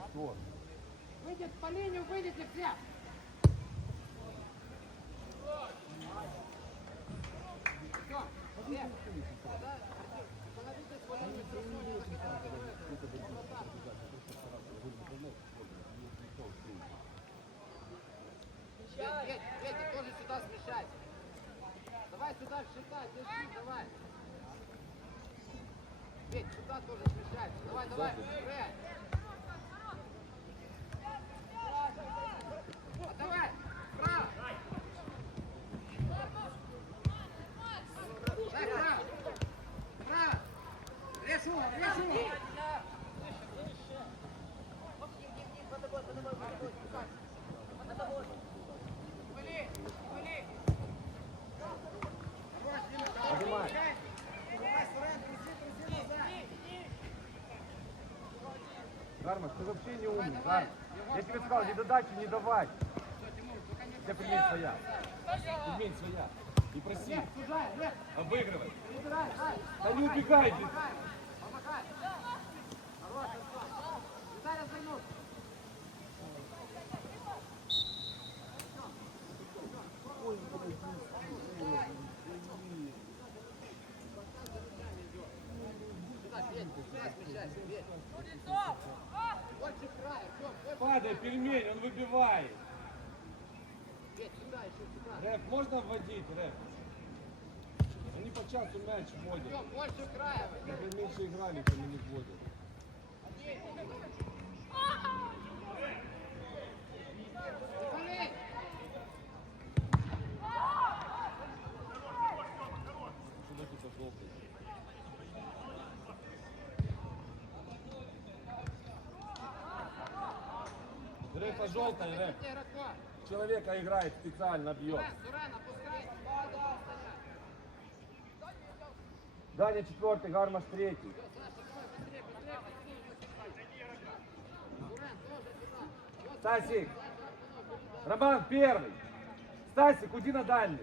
Створ. Выйдет по линию, выйдите все. Петя, тоже сюда смещайся. Давай сюда считай, держи, давай. Петь, сюда тоже смещайся. Давай, давай, быстрее. А давай, право. Дай право. Право. Решу, решу. Поднимай. Гармаш, ты вообще не умный, Гармаш. Я тебе сказал, не додачи не давать. Тебя пельмень своя. Пельмень своя. Не проси. Обыгрывай. дай. Да не убегайте. Помогай, помогай. Хорош, Антон. Виталий развернуть. Сюда, Петь, сюда смещайся, Петь. Больше края, Артем, больше Падай, пельмень, он выбивает. Рэп, можно вводить, рэп? Они по часу мяч вводят. Больше края. Как меньше играли, чем они вводят. Рэпа желтая, рэп. Человека играет специально, бьет. Даня четвертый, Гармаш третий. Стасик. Роман первый. Стасик, уйди на дальний.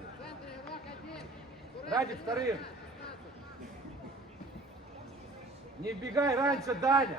Ради вторым. Сурен, 16. Не вбегай раньше, Даня.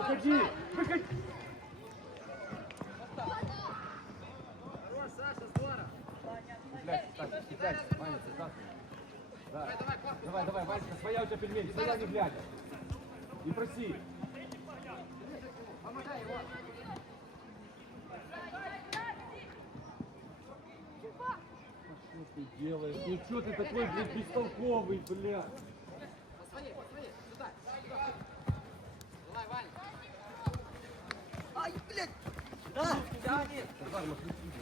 Выходи, выходи. Хорош, Саша, здорово. Цепляйся, Стасик, цепляйся. Ваня. Да. Давай, давай, Ванечка, своя у тебя пельмень, своя не глядя. Не проси. Помогай его. Что ты делаешь? Ну что ты такой, блядь, бестолковый, блядь? По своей, по своей. Сюда, сюда. Давай, Ваня. Ай, блядь! Да, тянет! Сиди.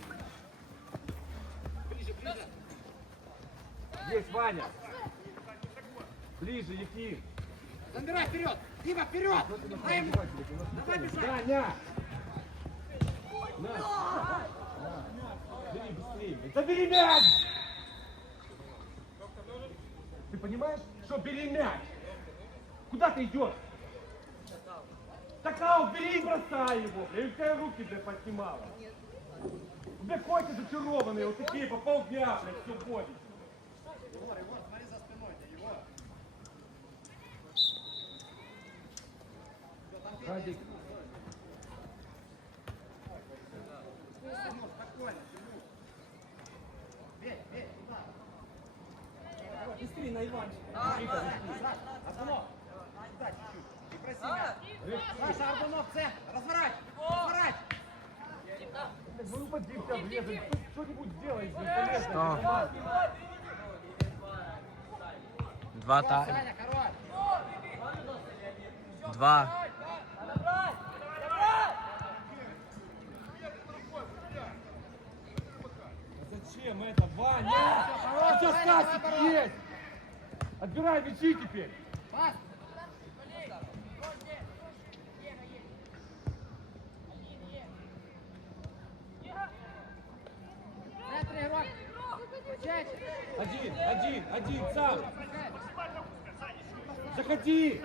Ближе, ближе. Есть, Ваня. Ближе, Яким. Забирай вперед. Дима, вперед. Ну ты на Давай, бежать. Даня! На. На. Бери быстрее. Забери мяч! Ты понимаешь, что бери мяч? Куда ты идешь? Так аут, бери и бросай его. Я у тебя руки бля, поднимала. Бля, коти зачарованные, вот такие по полдня, блядь, все ходит. Егор, Егор, смотри за спиной, Егор. Радик. спокойно. Бей, бей, туда. Быстрее на Иванчика. Саша, Арбунов, сюда чуть-чуть. И проси мяч. Саша, Арбунов, центр. Разворачивай, разворачивай. Блядь, ну упади тебя Что- что-нибудь сделай, Что? Два та... Саня, хорош. Два. А Зачем это, Ваня? Тебя Стасик есть! Отбирай мячи теперь! Пас. Один, один, один, сам! Заходи!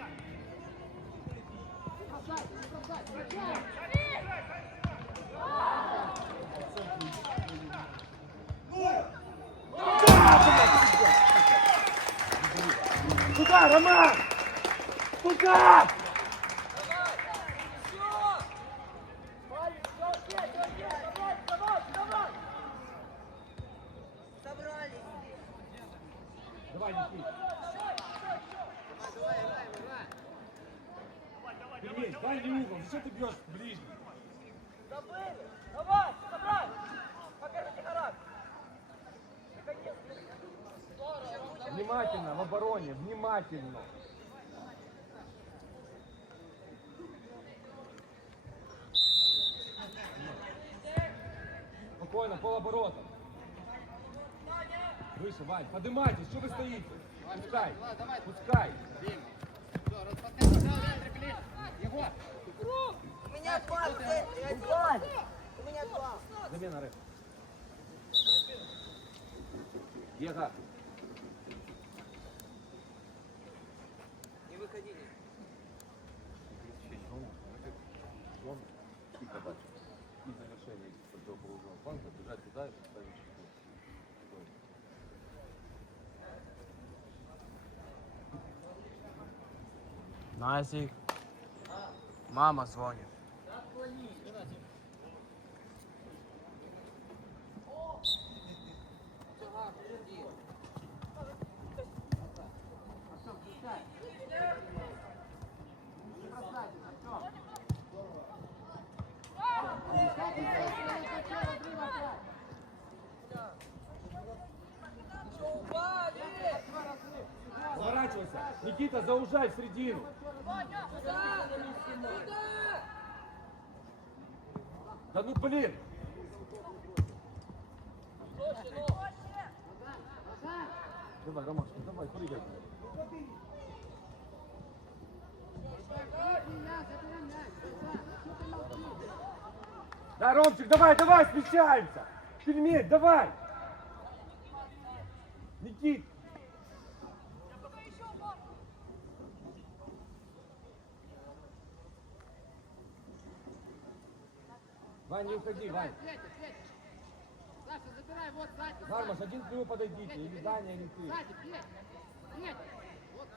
Туда, Роман! Туда! Давай, Никит. Давай, играй, играй. Пельмень, дальний угол. Зачем ты бьешь ближний? Забыли! Давай, собрать! Покажите характер! Внимательно, в обороне, внимательно. Спокойно, полоборота. Выше, Вань, поднимайтесь, что вы стоите? Пускай, пускай. У меня два один! У меня два! Замена рэп. Ега. Не выходили. Он и завершение противоположного фланга, бежать туда и поставить щиток. Такой. Назик. Мама дзвонить. Артем, пускай. Не бросайте, Артем. Пускай ты здесь, не хотел разрыв опять. Открой разрыв. Поворачивайся. Никита, заужай в середину. Да ну блин. Давай, Ромашка, давай, прыгай. Да, Ромчик, давай, давай, смещаемся. Пельмень, давай. Никит. Вань, не уходи, Вань. Саша, забирай, вот сзади. Гармаш, один к нему подойдите, или Даня, или ты. Сзади, Петя. Петя. Вот.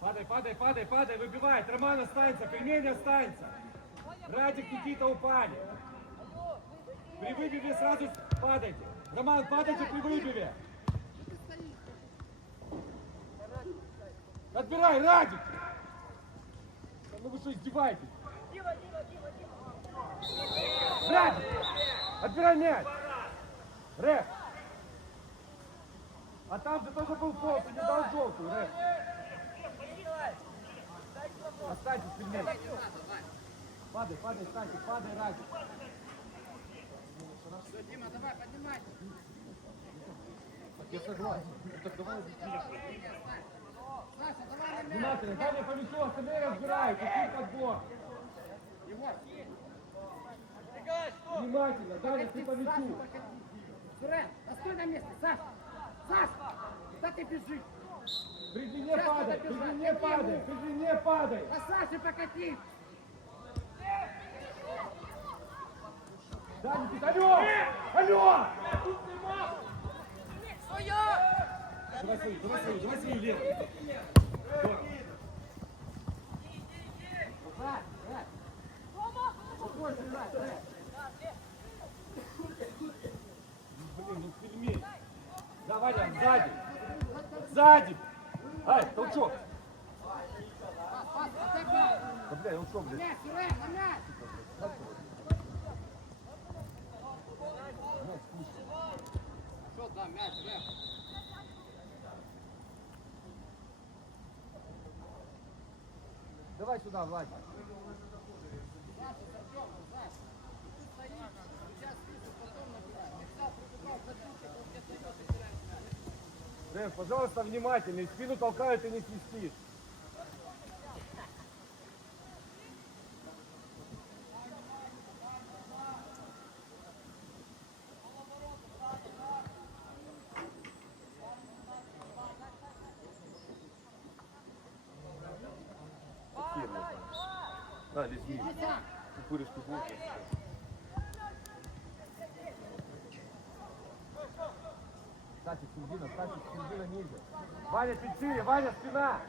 Падай, падай, падай, падай, выбивает. Роман останется, пельмень останется. Радик, Никита упали. При выбиве сразу падайте. Роман, падайте при выбиве. Отбирай, Радик. Ну вы что, издеваетесь? Радик, отбирай мяч. Рэп. А там же тоже был фол, ты не дал желтую, Рэп. Останьтесь, пельмень. Падай, падай, Стасик, падай, Радик. Дима, давай, поднимайся. Я согласен. Так давай Саша, давай. Внимательно, Таня по мячу, остальные разбирают. Какой подбор? Егор, Внимательно, Таня, ты по мячу. Сурен, да стой на месте, Саша. Саша, куда ты бежишь? При длине падай, при длине падай, при длине падай. На Саше покати. Да, Никита, алло! Алло! Давай свою, давай свою, давай брат, брат. Блин, ну пельмень. Да, Ваня, сзади. Сзади. Ай, толчок. Да, бля, он что, блядь? И теряет мяч. Дэв, пожалуйста, внимательней. Спину толкают и не свистишь. Да, лезни. Иди Купыришь купурку. Стасик, середина, Стасик, середина ниже. Ваня, чуть шире, Ваня, спина!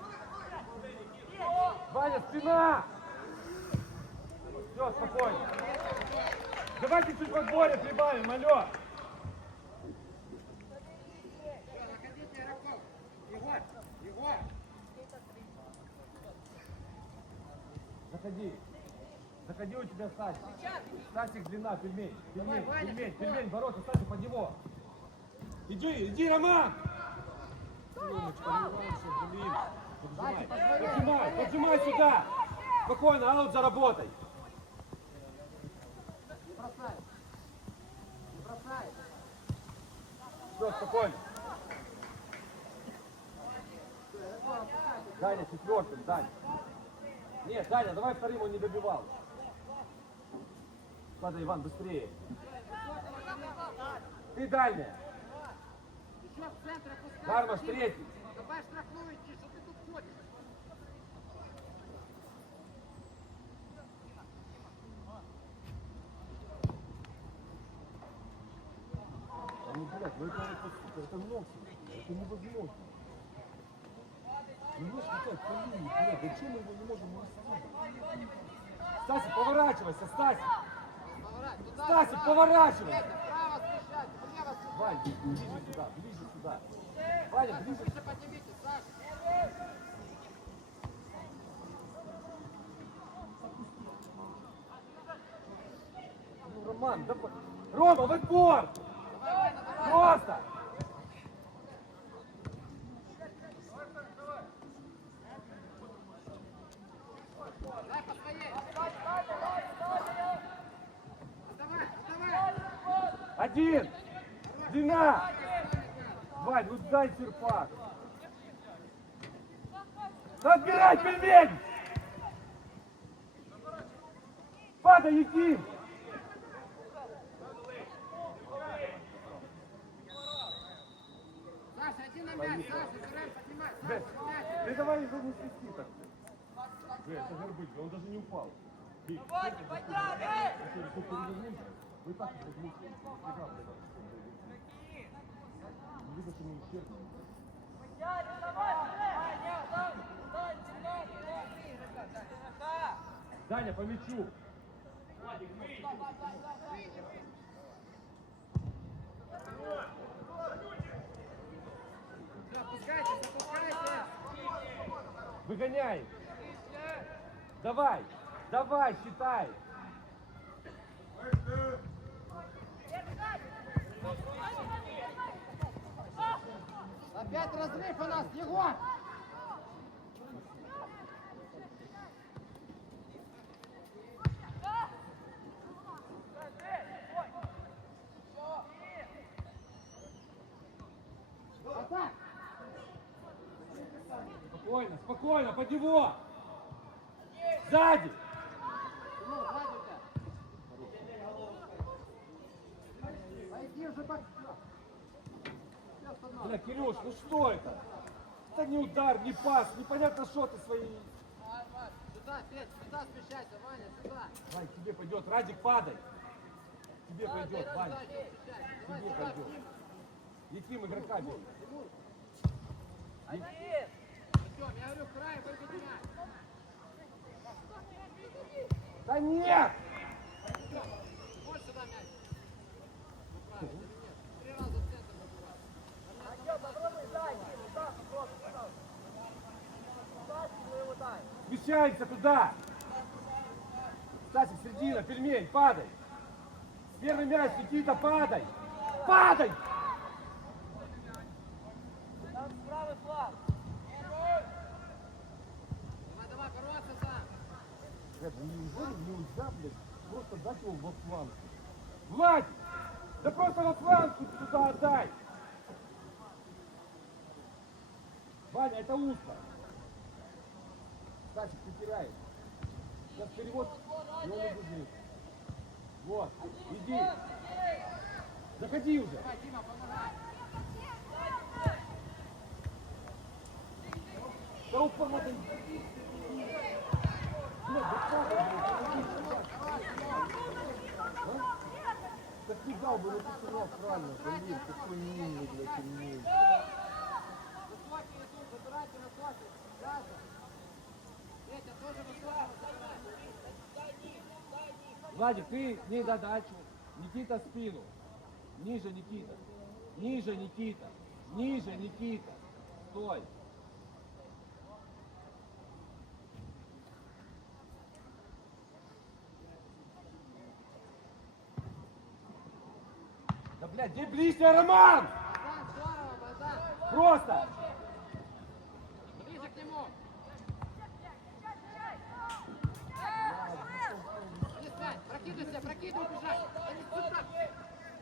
Ваня, спина! Все, спокойно. Давайте чуть в отборе прибавим, алло. Заходи. Заходи у тебя Стасик. Стасик длина, пельмень. Пельмень, Давай, пельмень, пельмень, ворота, Стасик под него. Иди, иди, Роман! Ромочка, блин. Поджимай, поджимай, поджимай сюда. Спокойно, аут заработай. Не бросай. Не бросай. Все, спокойно. Даня, четвертым, Даня. Нет, Даня, давай вторым он не добивал. Ладно, Иван, быстрее. Ты дальняя. Еще в центр опускай. Кармаш Дима. третий. Давай штрафную идти, что ты тут ходишь? Ну, блядь, ну это, это, это нонсенс. Это невозможно. Не можешь летать по линии, блядь, зачем мы его не можем нести? Стасик, поворачивайся, Стасик! Стасик, поворачивай! Вань, ближе сюда, ближе сюда. Ваня, ближе. поднимите, Саша. Роман, давай. Рома, в отбор! Ваня. Просто! Дай по своей. Давай, давай. Один! Длина! Вань, ну дай серпак! Отбирай пельмень! Падай, Яким! Саша, иди на мяч, Саша, Сурен, поднимай. Бэс, Саша, на мяч. ты давай его не свисти так. Бэс, это горбыч, он даже не упал. Ваня, подняли! Вы так возьмите. Игра, блядь, Не видно, что мы ущербны. Даня, по мячу. Всё, Опускайтесь, опускайтесь. Выгоняй. Давай, Давай, считай. Опять разрыв у нас, Егор! Спокойно, спокойно, под него! Сзади! Бля, Кирюш, ну что это? Это не удар, не пас, непонятно, что ты свои... Сюда, Петь, сюда смещайся, Ваня, сюда. Вань, тебе пойдет, Радик, падай. Тебе Да, пойдет, ты Вань. Давай, тебе давай, пойдет. Яким игрока бей. Один! Артем, я говорю, край, мяч. Да нет! Вот сюда мяч. Ну, правильно, или нет? Три раза в центр выбивай. Артем, попробуй дай, Дим, туда попробуй, пожалуйста. Туда тебе его дай. Смещаемся туда! Стасик, середина, пельмень, падай! Первый мяч, Никита, падай! Падай! Там правый фланг. Давай, давай, бороться сам. Ну неужели нельзя, блядь, просто дать его во фланг? Владик! Да просто во фланг туда отдай! Ваня, это узко. Ты теряешь. Сейчас перевод, и он убежит. Вот, иди. Заходи уже. Давай, Дима, помогай. Да упал надо. Так не дал бы, ну ты сыграл правильно, блин, какой милый, блядь, умный. Высокий иду, забирайте высокий. Сразу. Петя, тоже высокого забирай. Владик, ты не додачу. Никита спину. Ниже, Никита. Ниже, Никита. Ниже, Никита. Стой. Да, блядь, где ближний Роман? Просто. Прокидывайся, прокидывай, бежать. Да не сюда.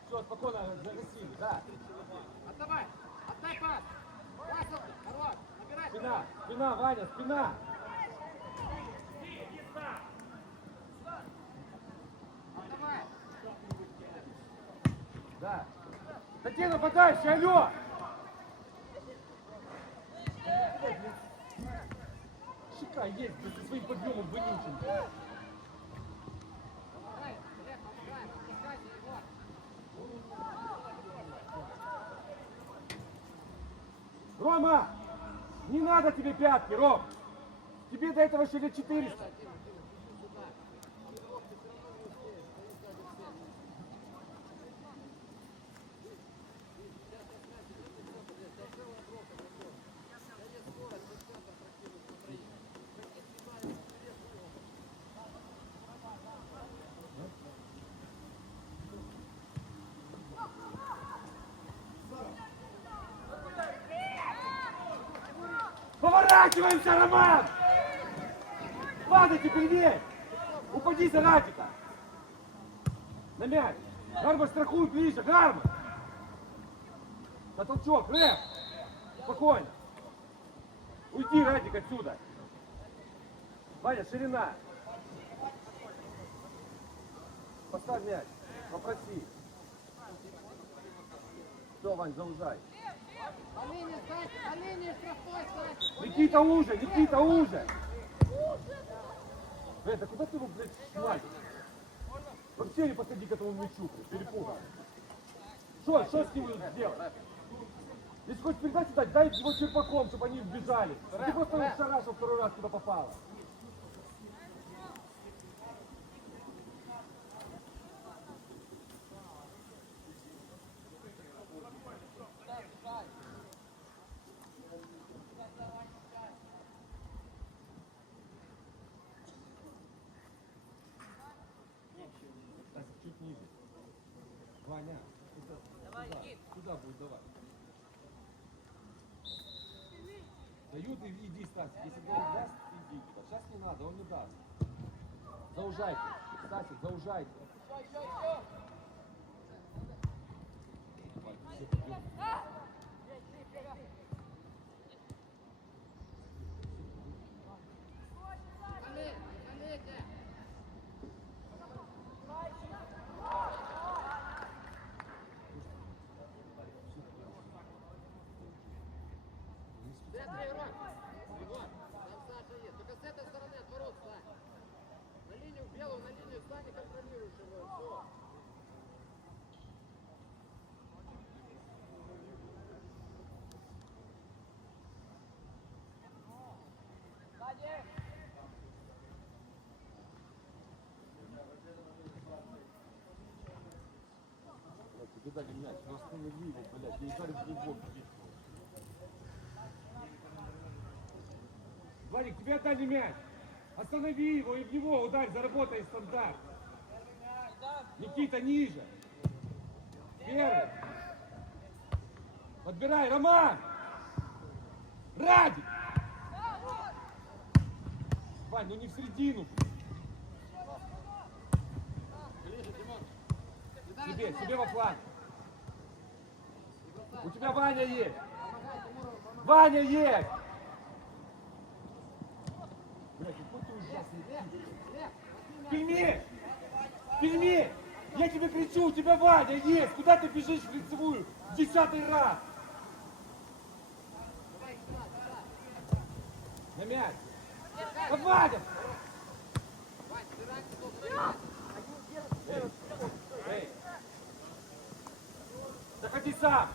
Все, спокойно, загасили, да. Отдавай, отдай пас. Пас, хорош, набирай. Спина, спина, Ваня, спина. Отдавай. Да. Где нападающий, алло! Шика есть, со своим подъемом вонючим. Помогай, Олег, помогай, отпускайте его. Рома! Не надо тебе пятки, Ром! Тебе до этого еще лет 400. Поворачиваемся, Роман! Падайте, пельмень! Упади за Радика! На мяч! Гарма, страхуй ближе, Гарма! На толчок, Рэп! Спокойно! Уйди, Радик, отсюда! Ваня, ширина! Поставь мяч, попроси. Все, Вань, заужай. Никита уже, Никита уже! Блин, да куда ты его, блядь, шмаль? Вообще не подходи к этому мячу, блядь, перепуган. Что, что с ним сделать? Если хочешь передачу дать, дай его черпаком, чтобы они вбежали. Ты просто шарашил второй раз, куда попало. Так, чуть ниже. Ваня, это Давай, туда, Никит. туда будет давать. И иди, Стасик. Если говорит даст, иди. Вот сейчас не надо, он не даст. Заужайте. Стасик, заужайте. Вань, все, идем. игрок. Вот, там Саша есть. Только с этой стороны от ворот стань. На линию в белую, на линию стань и контролируешь его. Все. Сзади. Тебе дали мяч, останови его, блядь, не ударь в него. Владик, тебе отдали мяч. Останови его и в него ударь, заработай стандарт. Никита, ниже. Первый. Подбирай, Роман. Радик. Вань, ну не в середину. Себе, себе во фланг. У тебя Ваня есть. Ваня есть. Пельми! Пельми! Я тебе кричу, у тебя Ваня есть! Куда ты бежишь в лицевую? В десятый раз! На мяч! А Ваня! Заходи сам!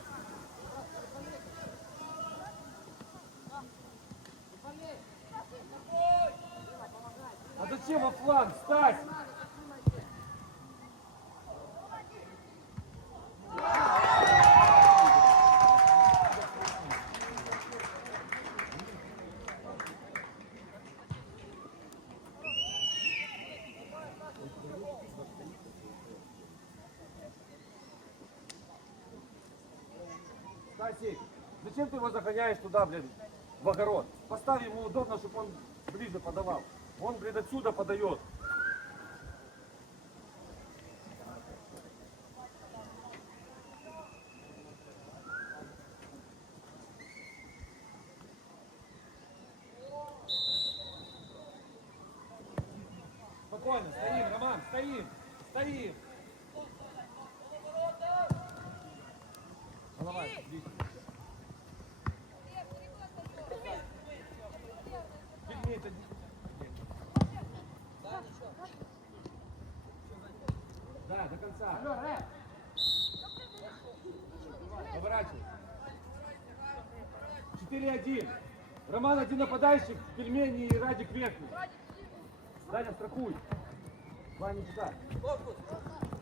Зачем во фланг? Стась! Стасик, зачем ты его загоняешь туда, блин, в огород? Поставь ему удобно, чтобы он ближе подавал. Он, блин, отсюда подает. Спокойно, стоим, Роман, стоим, стоим. Голова, ближе. Пельмени это... Да, до конца. Алло, Рэп. Поворачивай. 4-1. Роман один нападающий, пельмени и Радик верхний. Даня, страхуй. Ваня, сюда.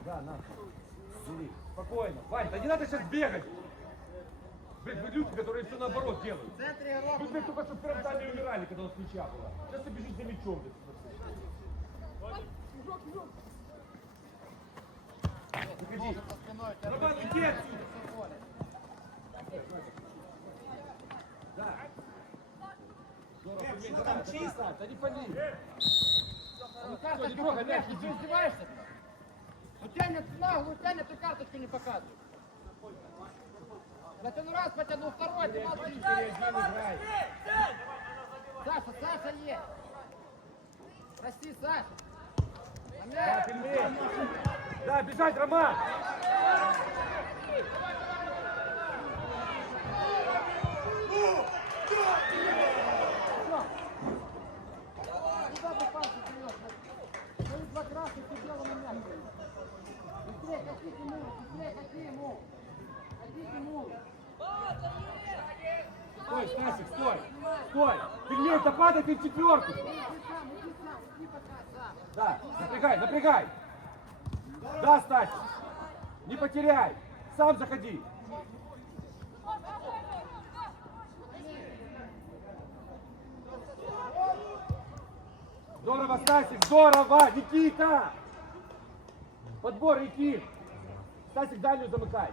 Да, на. Бери. Спокойно. Вань, да не надо сейчас бегать. Блин, вы люди, которые все наоборот делают. Вы, блин, только что в первом тайме умирали, когда у нас мяча была. Сейчас ты бежишь за мячом. блин. Выходи. За спиной. тебя Роман, иди отсюда. Да. Здорово, пельмень, давай, чисто. Да не пали. Ну, карточку трогай мяч, ты издеваешься? Ну тянет наглую, тянет, ты карточку не показываешь. Затяну раз, потяну второй, ты молчишь. 4-1 играй. Саша, Саша есть. Прости, Саша. Да, пельмень. Да, бежать, Роман. Стой, Стасик, стой. Стой. Пельмень-то падай ты в четверку. Иди сам, иди сам, иди пока сам. Да, напрягай, напрягай. Да, Стасик. Не потеряй. Сам заходи. Здорово, Стасик, здорово! Никита! Подбор, Никит! Стасик, дальнюю замыкай.